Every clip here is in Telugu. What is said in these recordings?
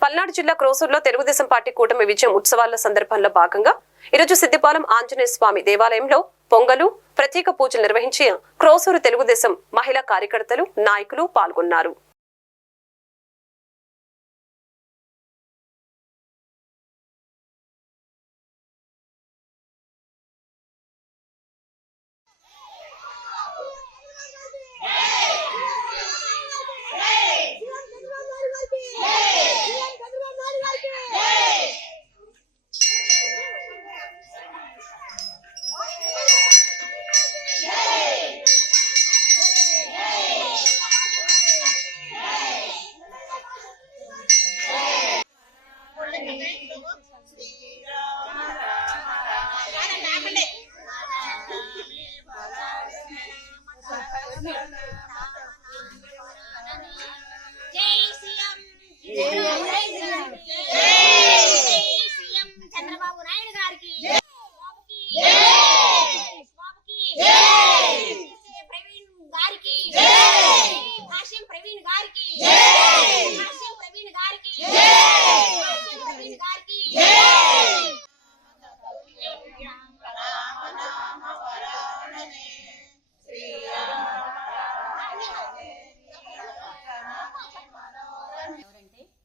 పల్నాడు జిల్లా క్రోసూరులో తెలుగుదేశం పార్టీ కూటమి విజయం ఉత్సవాల సందర్భంలో భాగంగా ఈరోజు సిద్దిపాలెం ఆంజనేయ స్వామి దేవాలయంలో పొంగలు ప్రత్యేక పూజలు నిర్వహించి క్రోసూరు తెలుగుదేశం మహిళా కార్యకర్తలు నాయకులు పాల్గొన్నారు.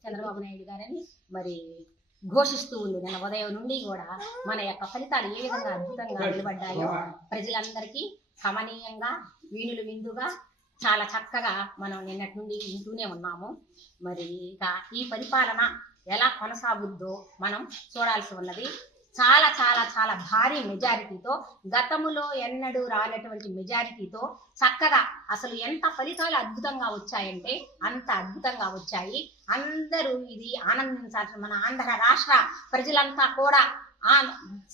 చంద్రబాబు నాయుడు గారని మరి ఘోషిస్తూ ఉంది. నిన్న ఉదయం నుండి కూడా మన యొక్క ఫలితాలు ఏ విధంగా అద్భుతంగా నిలబడ్డాయో ప్రజలందరికీ కమనీయంగా వీణులు విందుగా చాలా చక్కగా మనం నిన్నటి నుండి వింటూనే ఉన్నాము. మరి ఇక ఈ పరిపాలన ఎలా కొనసాగుద్దో మనం చూడాల్సి ఉన్నది. చాలా చాలా చాలా భారీ మెజారిటీతో, గతములో ఎన్నడూ రానటువంటి మెజారిటీతో చక్కగా అసలు ఎంత ఫలితాలు అద్భుతంగా వచ్చాయంటే అంత అద్భుతంగా వచ్చాయి. అందరూ ఇది ఆనందించాల్సిన, మన ఆంధ్ర రాష్ట్ర ప్రజలంతా కూడా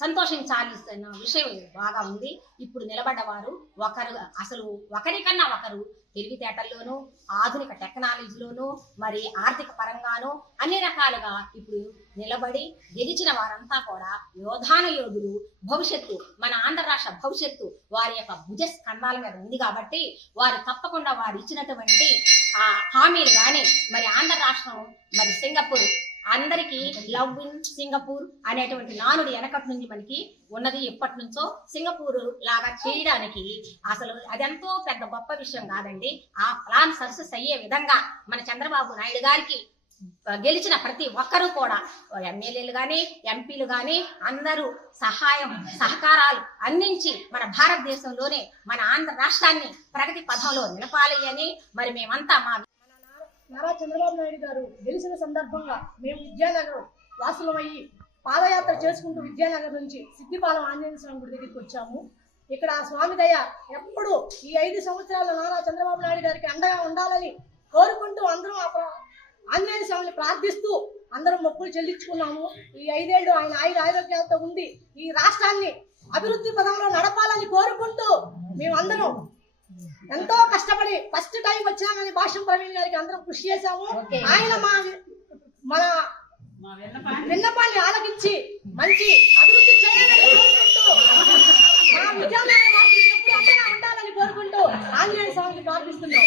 సంతోషించాల్సిన విషయం బాగా ఉంది. ఇప్పుడు నిలబడ్డవారు అసలు ఒకరికన్నా ఒకరు తెలివితేటల్లోనూ ఆధునిక టెక్నాలజీలోనూ మరి ఆర్థిక పరంగానూ అన్ని రకాలుగా ఇప్పుడు నిలబడి గెలిచిన వారంతా కూడా యోధాన యోధులు. భవిష్యత్తు, మన ఆంధ్ర రాష్ట్ర భవిష్యత్తు వారి యొక్క భుజస్కంధాల మీద ఉంది కాబట్టి వారు తప్పకుండా వారు ఇచ్చినటువంటి ఆ హామీలు కానీ, మరి ఆంధ్ర రాష్ట్రం మరి సింగపూర్ అందరికీ లవ్ ఇన్ సింగపూర్ అనేటువంటి నానుడి వెనకటి నుంచి మనకి ఉన్నది. ఎప్పటి నుంచో సింగపూర్ లాగా చేయడానికి అసలు అదెంతో పెద్ద గొప్ప విషయం కాదండి. ఆ ప్లాన్ సక్సెస్ అయ్యే విధంగా మన చంద్రబాబు నాయుడు గారికి గెలిచిన ప్రతి ఒక్కరూ కూడా ఎమ్మెల్యేలు కానీ ఎంపీలు కానీ అందరూ సహకారాలు అందించి మన భారతదేశంలోనే మన ఆంధ్ర రాష్ట్రాన్ని ప్రగతి పథంలో నిలపాలి అని మరి మేమంతా నారా చంద్రబాబు నాయుడు గారు గెలిచిన సందర్భంగా మేము విద్యానగరం వాసులమయ్యి పాదయాత్ర చేసుకుంటూ విద్యానగర్ నుంచి సిద్దిపాలెం ఆంజనేయ స్వామి గుడి దగ్గరికి వచ్చాము. ఇక్కడ స్వామి దయ ఎప్పుడు ఈ 5 సంవత్సరాల నారా చంద్రబాబు నాయుడు గారికి అండగా ఉండాలని కోరుకుంటూ అందరం ఆంజనేయ స్వామిని ప్రార్థిస్తూ అందరం మొక్కులు చెల్లించుకున్నాము. ఈ 5 ఏళ్ళు ఆయన ఆరోగ్యాలతో ఉండి ఈ రాష్ట్రాన్ని అభివృద్ధి పదంలో నడపాలని కోరుకుంటూ మేమందరం ఎంతో కష్టపడి ఫస్ట్ టైం వచ్చామని భాష్యం ప్రవీణ్ గారికి అందరం కృషి చేశాము. ఆయన మన విన్నపాన్ని ఆలకించి మంచి అభివృద్ధి చేయాలని కోరుకుంటూ మా విజయనగరం వాసులు ఎప్పుడు అండగా ఉండాలని కోరుకుంటూ ఆంజనేయ స్వామిని ప్రార్థిస్తున్నాం.